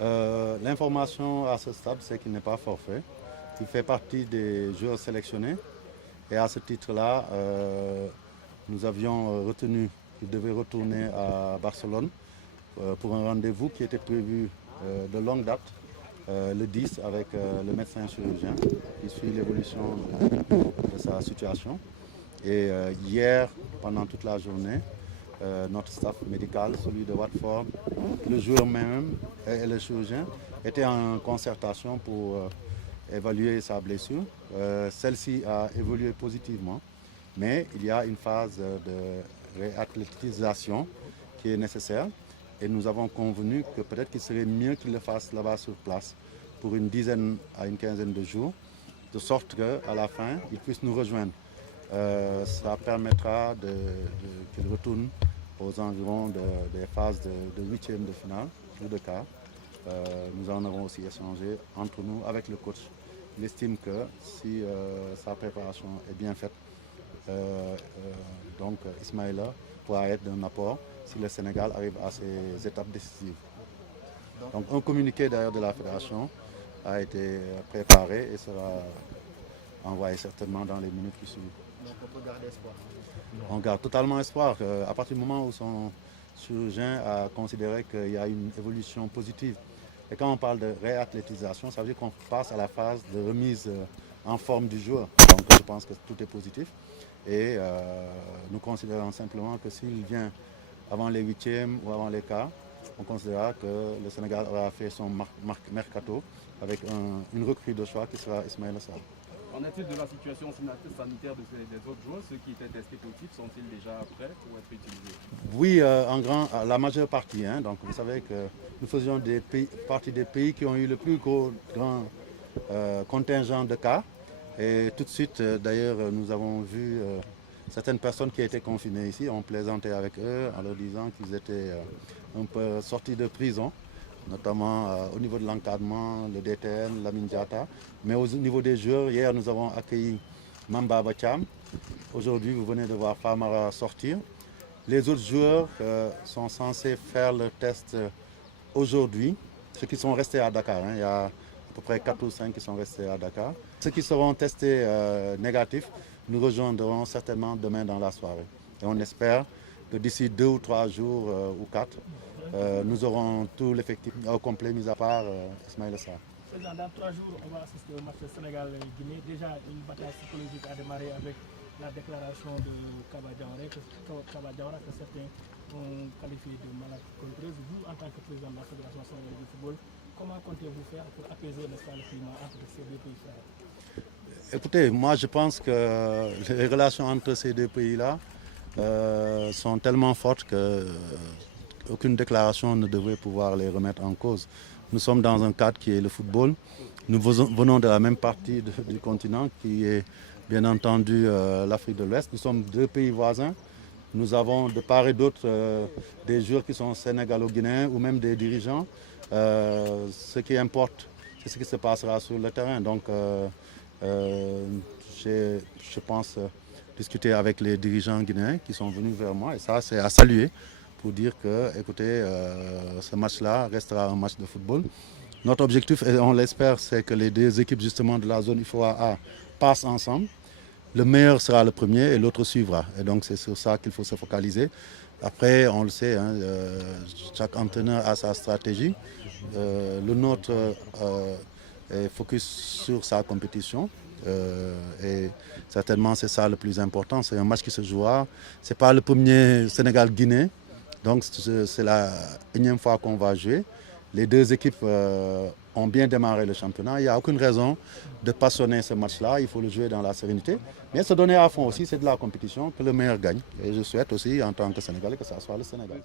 L'information à ce stade, c'est qu'il n'est pas forfait. Il fait partie des joueurs sélectionnés. Et à ce titre-là, nous avions retenu qu'il devait retourner à Barcelone pour un rendez-vous qui était prévu de longue date, le 10, avec le médecin chirurgien qui suit l'évolution de sa situation. Et hier, pendant toute la journée, notre staff médical, celui de Watford, le joueur même et le chirurgien étaient en concertation pour évaluer sa blessure. Celle-ci a évolué positivement, mais il y a une phase de réathlétisation qui est nécessaire. Et nous avons convenu que peut-être qu'il serait mieux qu'il le fasse là-bas sur place pour une dizaine à une quinzaine de jours, de sorte qu'à la fin, il puisse nous rejoindre. Ça permettra qu'il retourne aux environs des phases de huitième de finale ou de quart. Nous en avons aussi échangé entre nous avec le coach. Il estime que si sa préparation est bien faite, donc Ismaïla pourra être d'un apport si le Sénégal arrive à ces étapes décisives. Donc un communiqué d'ailleurs de la fédération a été préparé et sera envoyé certainement dans les minutes qui suivent. Donc on peut garder espoir. On garde totalement espoir. À partir du moment où son chirurgien a considéré qu'il y a une évolution positive. Et quand on parle de réathlétisation, ça veut dire qu'on passe à la phase de remise en forme du joueur. Donc je pense que tout est positif. Et nous considérons simplement que s'il vient avant les huitièmes ou avant les quarts, on considérera que le Sénégal aura fait son mercato avec une recrue de choix qui sera Ismaïla Sarr. En est-il de la situation sanitaire des autres joueurs? Ceux qui étaient testés positifs sont-ils déjà prêts pour être utilisés? Oui, la majeure partie. Donc vous savez que nous faisions partie des pays qui ont eu le plus grand contingent de cas. Et tout de suite, d'ailleurs, nous avons vu certaines personnes qui étaient confinées ici. On plaisantait avec eux en leur disant qu'ils étaient un peu sortis de prison, notamment au niveau de l'encadrement, le DTN, la Mindiata. Mais au niveau des joueurs, hier nous avons accueilli Mamba Bacham. Aujourd'hui, vous venez de voir Famara sortir. Les autres joueurs sont censés faire le test aujourd'hui. Ceux qui sont restés à Dakar, il y a à peu près 4 ou 5 qui sont restés à Dakar. Ceux qui seront testés négatifs, nous rejoindrons certainement demain dans la soirée. Et on espère que d'ici 2 ou 3 jours ou 4, nous aurons tout l'effectif au complet, mis à part Ismaïla Sarr. Dans 3 jours, on va assister au match Sénégal-Guinée. Déjà, une bataille psychologique a démarré avec la déclaration de Kaba Diawara, que certains ont qualifié de malencontreuse. Vous, en tant que président de la Fédération sénégalaise de football, comment comptez-vous faire pour apaiser le climat entre ces deux pays frères? Écoutez, moi je pense que les relations entre ces deux pays-là sont tellement fortes qu'aucune déclaration ne devrait pouvoir les remettre en cause. Nous sommes dans un cadre qui est le football. Nous venons de la même partie du continent qui est bien entendu l'Afrique de l'Ouest. Nous sommes deux pays voisins. Nous avons de part et d'autre des joueurs qui sont sénégalo-guinéens ou même des dirigeants. Ce qui importe, c'est ce qui se passera sur le terrain. Donc, j'ai, je pense, discuté avec les dirigeants guinéens qui sont venus vers moi. Et ça, c'est à saluer pour dire que, écoutez, ce match-là restera un match de football. Notre objectif, et on l'espère, c'est que les deux équipes justement de la zone IFOA passent ensemble. Le meilleur sera le premier et l'autre suivra. Et donc c'est sur ça qu'il faut se focaliser. Après, on le sait, chaque entraîneur a sa stratégie. Le nôtre est focus sur sa compétition. Et certainement, c'est ça le plus important. C'est un match qui se jouera. Ce n'est pas le premier Sénégal-Guinée. Donc c'est la énième fois qu'on va jouer. Les deux équipes ont bien démarré le championnat. Il n'y a aucune raison de passionner ce match-là. Il faut le jouer dans la sérénité. Mais se donner à fond aussi, c'est de la compétition, que le meilleur gagne. Et je souhaite aussi, en tant que Sénégalais, que ça soit le Sénégal.